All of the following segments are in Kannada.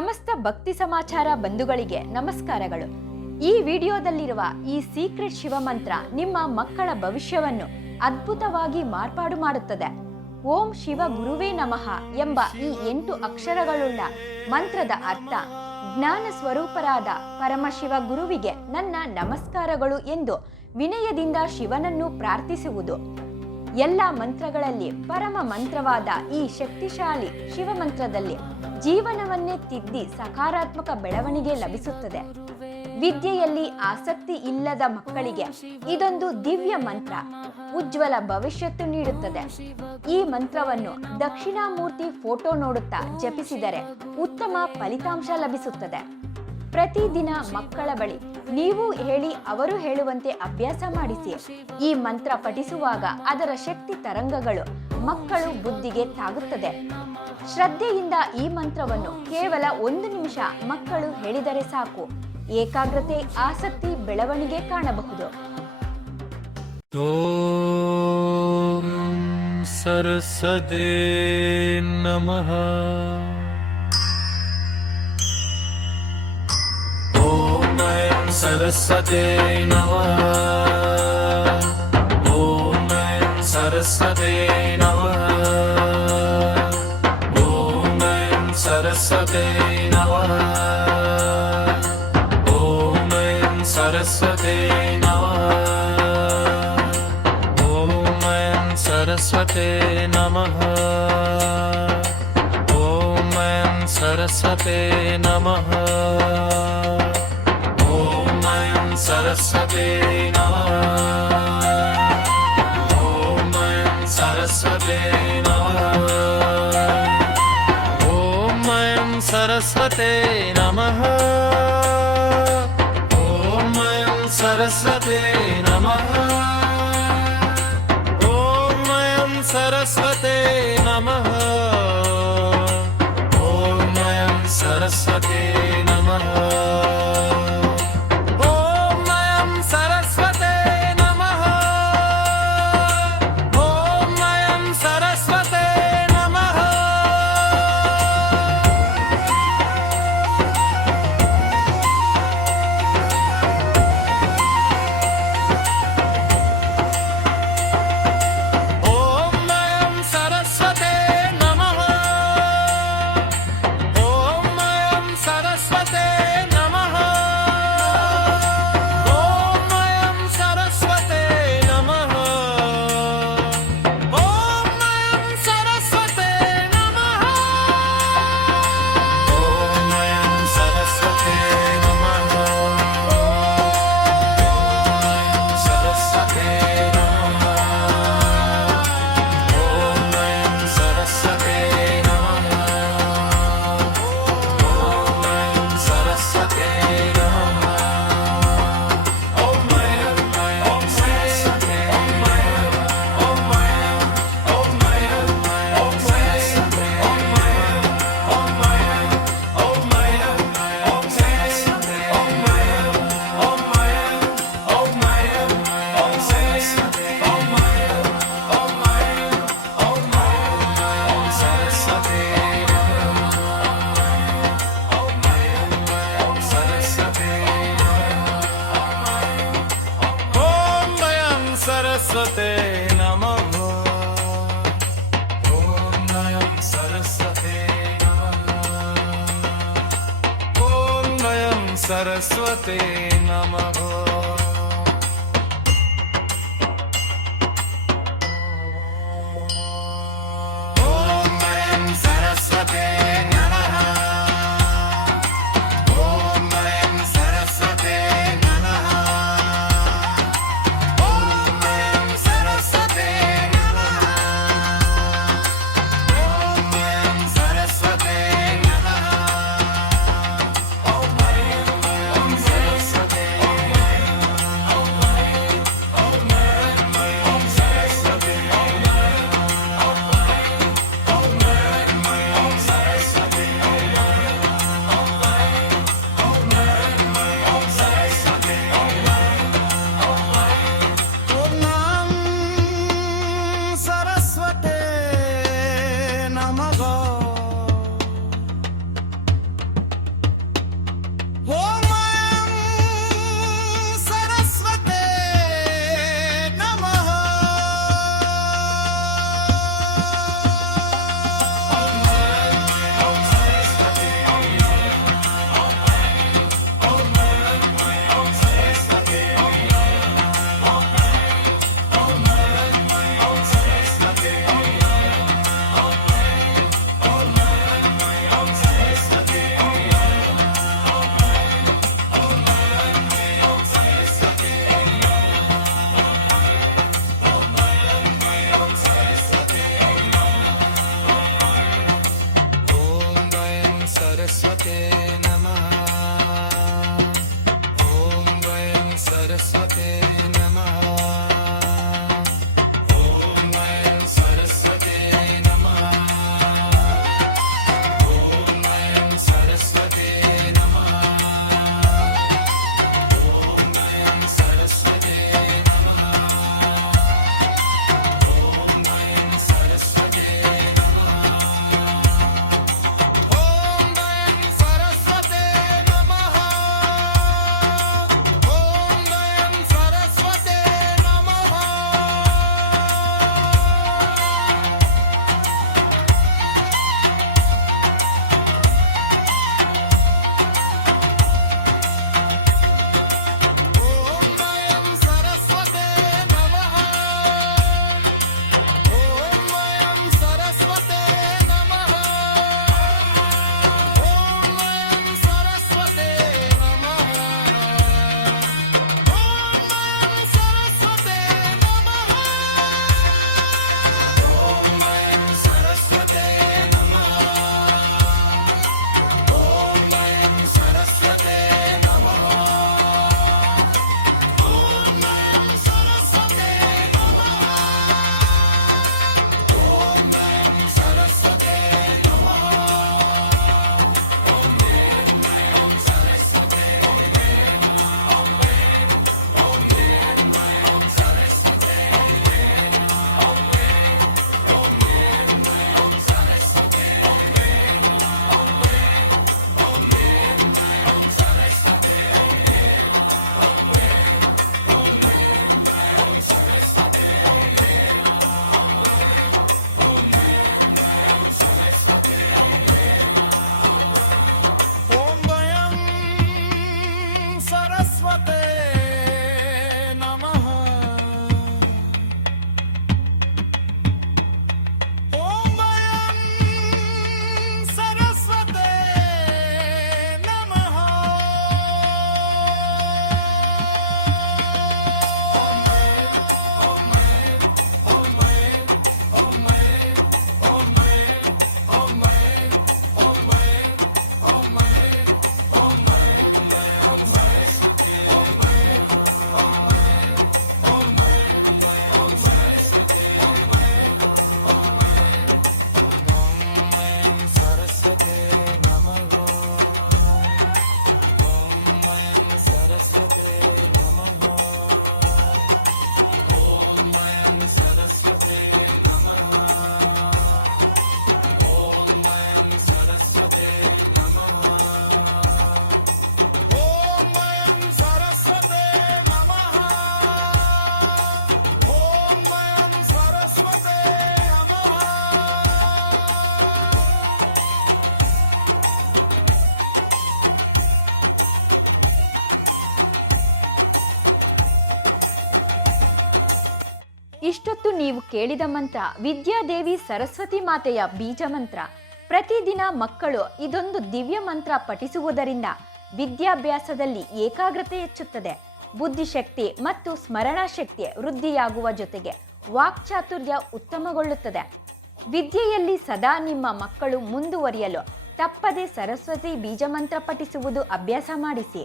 ಸಮಸ್ತ ಭಕ್ತಿ ಸಮಾಚಾರ ಬಂಧುಗಳಿಗೆ ನಮಸ್ಕಾರಗಳು. ಈ ವಿಡಿಯೋದಲ್ಲಿರುವ ಈ ಸೀಕ್ರೆಟ್ ಶಿವಮಂತ್ರ ನಿಮ್ಮ ಮಕ್ಕಳ ಭವಿಷ್ಯವನ್ನು ಅದ್ಭುತವಾಗಿ ಮಾರ್ಪಾಡು ಮಾಡುತ್ತದೆ. ಓಂ ಶಿವ ಗುರುವೇ ನಮಃ ಎಂಬ ಈ 8 ಅಕ್ಷರಗಳುಳ್ಳ ಮಂತ್ರದ ಅರ್ಥ ಜ್ಞಾನ ಸ್ವರೂಪರಾದ ಪರಮಶಿವ ಗುರುವಿಗೆ ನನ್ನ ನಮಸ್ಕಾರಗಳು ಎಂದು ವಿನಯದಿಂದ ಶಿವನನ್ನು ಪ್ರಾರ್ಥಿಸುವುದು. ಎಲ್ಲ ಮಂತ್ರಗಳಲ್ಲಿ ಪರಮ ಮಂತ್ರವಾದ ಈ ಶಕ್ತಿಶಾಲಿ ಶಿವಮಂತ್ರದಲ್ಲಿ ಜೀವನವನ್ನೇ ತಿದ್ದಿ ಸಕಾರಾತ್ಮಕ ಬೆಳವಣಿಗೆ ಲಭಿಸುತ್ತದೆ. ವಿದ್ಯೆಯಲ್ಲಿ ಆಸಕ್ತಿ ಇಲ್ಲದ ಮಕ್ಕಳಿಗೆ ಇದೊಂದು ದಿವ್ಯ ಮಂತ್ರ ಉಜ್ವಲ ಭವಿಷ್ಯತ್ತು ನೀಡುತ್ತದೆ. ಈ ಮಂತ್ರವನ್ನು ದಕ್ಷಿಣಾಮೂರ್ತಿ ಫೋಟೋ ನೋಡುತ್ತಾ ಜಪಿಸಿದರೆ ಉತ್ತಮ ಫಲಿತಾಂಶ ಲಭಿಸುತ್ತದೆ. ಪ್ರತಿದಿನ ಮಕ್ಕಳ ಬಳಿ ನೀವು ಹೇಳಿ ಅವರು ಹೇಳುವಂತೆ ಅಭ್ಯಾಸ ಮಾಡಿಸಿ. ಈ ಮಂತ್ರ ಪಠಿಸುವಾಗ ಅದರ ಶಕ್ತಿ ತರಂಗಗಳು ಮಕ್ಕಳು ಬುದ್ಧಿಗೆ ತಾಗುತ್ತದೆ. ಶ್ರದ್ಧೆಯಿಂದ ಈ ಮಂತ್ರವನ್ನು ಕೇವಲ 1 ನಿಮಿಷ ಮಕ್ಕಳು ಹೇಳಿದರೆ ಸಾಕು. ಏಕಾಗ್ರತೆ, ಆಸಕ್ತಿ, ಬೆಳವಣಿಗೆ ಕಾಣಬಹುದು. ಓಂ ಸರಸ್ವತೇ ನಮಃ. सरस्वते नमः. ॐ सरस्वते नमः. ॐ सरस्वते नमः. ॐ सरस्वते नमः. ॐ सरस्वते नमः. ॐ सरस्वते नमः. सरस्वते नमः. ॐ सरस्वते नमः. ॐ सरस्वते नमः. ॐ सरस्वते नमः. ॐ सरस्वते नमः. ॐ सरस्वते नमः. सरस्वते नमः. ॐ सरस्वते नमः. ॐ सरस्वते नमः. ॐ सरस्वते नमः. ॐ सरस्वते नमः. नमः ॐ वयं सरस्वते नमः ॐ वयं सरस्वते नमः ॐ वयं सरस्वते नमः ॐ वयं सरस्वते नमः ॐ वयं सरस्वते नमः ॐ वयं सरस्वते नमः ॐ वयं सरस्वते नमः ॐ वयं सरस्वते नमः ॐ वयं सरस्वते नमः ॐ वयं सरस्वते नमः ॐ वयं सरस्वते नमः ॐ वयं सरस्वते नमः ॐ वयं सरस्वते नमः ॐ वयं सरस्वते नमः ॐ वयं सरस्वते नमः सरस्वते नमः ॐ वयं सरस्वते नमः ॐ वयं सरस्वते नमः ॐ वयं सरस्वते नमः ॐ वयं सरस्वते नमः ॐ वयं सरस्वते नमः ಇಷ್ಟೊತ್ತು ನೀವು ಕೇಳಿದ ಮಂತ್ರ ವಿದ್ಯಾದೇವಿ ಸರಸ್ವತಿ ಮಾತೆಯ ಬೀಜ ಮಂತ್ರ. ಪ್ರತಿದಿನ ಮಕ್ಕಳು ಇದೊಂದು ದಿವ್ಯ ಮಂತ್ರ ಪಠಿಸುವುದರಿಂದ ವಿದ್ಯಾಭ್ಯಾಸದಲ್ಲಿ ಏಕಾಗ್ರತೆ ಹೆಚ್ಚುತ್ತದೆ, ಬುದ್ಧಿಶಕ್ತಿ ಮತ್ತು ಸ್ಮರಣಾ ಶಕ್ತಿ ವೃದ್ಧಿಯಾಗುವ ಜೊತೆಗೆ ವಾಕ್ಚಾತುರ್ಯ ಉತ್ತಮಗೊಳ್ಳುತ್ತದೆ. ವಿದ್ಯೆಯಲ್ಲಿ ಸದಾ ನಿಮ್ಮ ಮಕ್ಕಳು ಮುಂದುವರಿಯಲು ತಪ್ಪದೆ ಸರಸ್ವತಿ ಬೀಜ ಮಂತ್ರ ಪಠಿಸುವುದು ಅಭ್ಯಾಸ ಮಾಡಿಸಿ.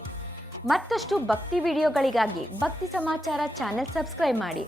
ಮತ್ತಷ್ಟು ಭಕ್ತಿ ವಿಡಿಯೋಗಳಿಗಾಗಿ ಭಕ್ತಿ ಸಮಾಚಾರ ಚಾನೆಲ್ ಸಬ್ಸ್ಕ್ರೈಬ್ ಮಾಡಿ.